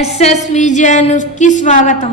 SS విజయ న్యూస్కి స్వాగతం.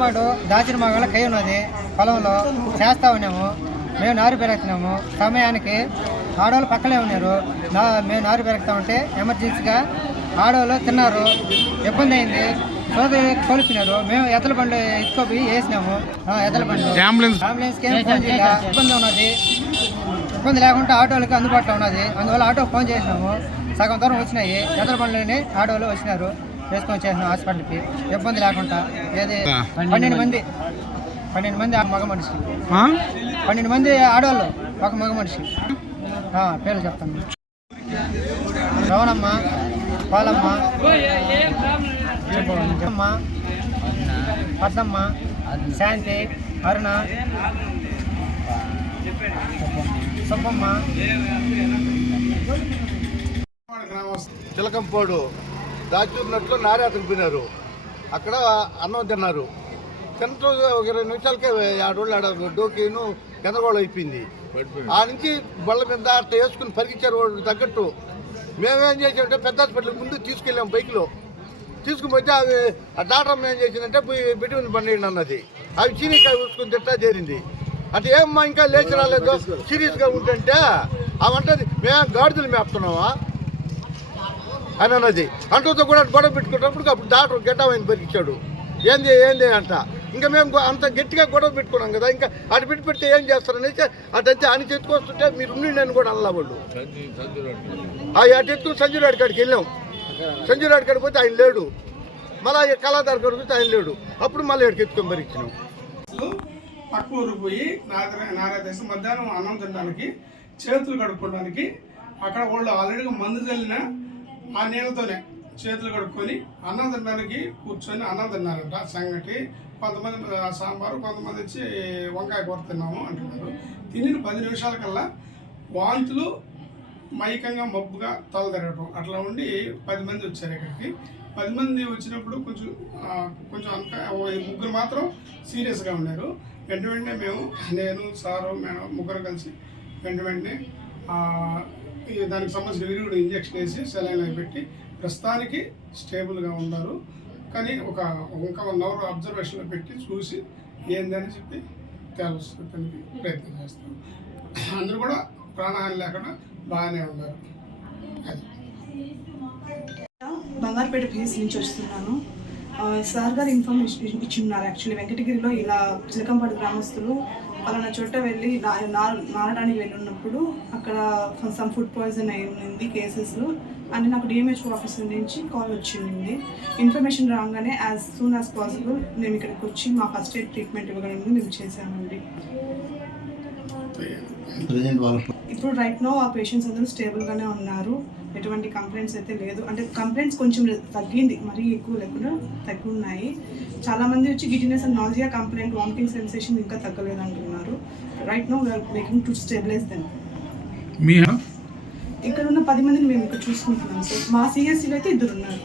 చిలకంబాటు దాచిన మగల కై ఉన్నది. పొలంలో చేస్తా ఉన్నాము. మేము నారు పెరుగుతున్నాము. సమయానికి ఆడవాళ్ళు పక్కనే ఉన్నారు. నా మేము నారు పెరుగుతా ఉంటే ఎమర్జెన్సీగా ఆడవాళ్ళు తిన్నారు. ఇబ్బంది అయింది. సోదరి కోల్పోయినారు. మేము ఎద్దల బండి ఎత్తుకోపోయి వేసినాము. ఎద్దల బండి అంబులెన్స్ అంబులెన్స్కి ఏం ఫోన్ చేయాలి? ఇబ్బంది ఉన్నది. ఇబ్బంది లేకుండా ఆటోలకి అందుబాటులో ఉన్నది. అందువల్ల ఆటో ఫోన్ చేసినాము. సగం దూరం వచ్చినాయి. ఎదురు బండ్లోనే ఆటోలు వచ్చినారు. వేసుకొని వచ్చేసినాం హాస్పిటల్కి ఇబ్బంది లేకుండా ఏది పన్నెండు మంది పన్నెండు మంది ఆ మగ మనిషి ఆ? పన్నెండు మంది ఆడవాళ్ళు ఒక మగ మనిషి ఆ, పేర్లు చెప్తాను. రవణమ్మ పాలమ్మ చెప్పమ్మ పద్మమ్మ శాంతి అరుణ సుబ్బమ్మ. చిలకంపోడు దాచున్నట్లు నారే అతనిపోయినారు అక్కడ అన్నం తిన్నారు. తింటూ ఒక ఇరవై నిమిషాలకే ఆడోళ్ళు ఆడ డోకీను గందరగోళం అయిపోయింది. ఆ నుంచి బళ్ళ మీద అట్లా వేసుకుని పరిగించారు వాళ్ళు తగ్గట్టు. మేమేం చేసామంటే పెద్ద హాస్పిటల్ ముందు తీసుకెళ్ళాం బైక్లో. తీసుకుని పోతే అవి ఆ డాక్టర్ అమ్మ ఏం చేసిందంటే పోయి బిడ్డ పండియండి అన్నది. అవి చీనికాయ చూసుకుని తిట్టా చేరింది. అంటే ఏమ్మా ఇంకా లేచి రాలేదు. సీరియస్గా ఉంటుంటే అవి అంటది మేము గాడిదలు మేపుతున్నావా అని అన్నది. అంటూతో కూడా గొడవ పెట్టుకున్నప్పుడు అప్పుడు డాక్టర్ గెట్టమైంది బతికిచ్చాడు. ఏంది ఏంది అంట. ఇంకా మేము అంత గట్టిగా గొడవ పెట్టుకున్నాం కదా ఇంకా అటు పెట్టి పెడితే ఏం చేస్తారనేసి అటంతే అని ఎత్తుకొస్తుంటే మీరు ఉండి అని కూడా అల్లా వాళ్ళు. ఆ అటు ఎత్తు సంజురాడి కాడికి వెళ్ళాం. సంజురాడి కాడికి పోతే ఆయన లేడు. మళ్ళీ కళాదారు కాడికి పోతే ఆయన లేడు. అప్పుడు మళ్ళీ ఇక్కడికి ఎత్తుకొని భరించినాం పక్క ఊరు పోయి నార మధ్యాహ్నం అన్నం తినడానికి చేతులు కడుక్కోవడానికి అక్కడ వాళ్ళు ఆల్రెడీగా మందు చల్లిన ఆ నీళ్ళతోనే చేతులు కడుక్కొని అన్నం తినడానికి కూర్చొని అన్నం తిన్నారంట సంగటి కొంతమంది సాంబారు కొంతమంది వచ్చి వంకాయ కూర తిన్నాము అంటున్నారు. తినిన పది నిమిషాల కల్లా వాంతులు మైకంగా మబ్బుగా తల తిరగటం అట్లా ఉండి పది మంది వచ్చారు ఇక్కడికి. పది మంది వచ్చినప్పుడు కొంచెం కొంచెం అంత ముగ్గురు మాత్రం సీరియస్గా ఉన్నారు. వెంట వెంటనే మేము నేను సారు మేడం ముగ్గురు కలిసి వెంట వెంటనే దానికి సంబంధించిన విరుగుడు ఇంజక్షన్ వేసి సెలైన్ అవి పెట్టి ప్రస్తుతానికి స్టేబుల్గా ఉన్నారు. కానీ ఒక ఇంకా వన్ అవర్ అబ్జర్వేషన్లో పెట్టి చూసి ఏందని చెప్పి తెలుసుకోవడానికి ప్రయత్నం చేస్తాం. అందరూ కూడా ప్రాణహాని లేకుండా బాగానే ఉన్నారు. అది. బంగారుపేట ప్లేస్ నుంచి వస్తున్నాను. సార్ గారు ఇన్ఫర్మేషన్ ఇచ్చి ఉన్నారు యాక్చువల్లీ వెంకటగిరిలో ఇలా చిలకంపాడు గ్రామస్తులు పలానా చోట వెళ్ళి నా- నానడానికి వెళ్ళి ఉన్నప్పుడు అక్కడ సమ్ ఫుడ్ పాయిజన్ అయి ఉంది కేసెస్ అని నాకు డిఎంహెచ్ ఆఫీసర్ నుంచి కాల్ వచ్చింది. ఇన్ఫర్మేషన్ రాగానే యాజ్ సూన్ యాజ్ పాసిబుల్ మేము ఇక్కడికి వచ్చి మా ఫస్ట్ ఎయిడ్ ట్రీట్మెంట్ ఇవ్వడానికి మేము చేసామండి ఇప్పుడు రైట్ నో ఆ పేషెంట్స్ అందరూ స్టేబుల్గానే ఉన్నారు. ఎటువంటి కంప్లైంట్స్ అయితే లేదు. అంటే కంప్లైంట్స్ కొంచెం తగ్గింది మరీ ఎక్కువ లేకుండా తక్కువ ఉన్నాయి చాలా మంది వచ్చి giddiness and nausea complaint vomiting sensation ఇంకా తగ్గలేదు అంటున్నారు right now we're making to stabilise మీ ఇక్కడ ఉన్న పది మందిని మేము ఇక్కడ చూసుకుంటున్నాం సార్ మా సిఎస్సీలో అయితే ఇద్దరు ఉన్నారు.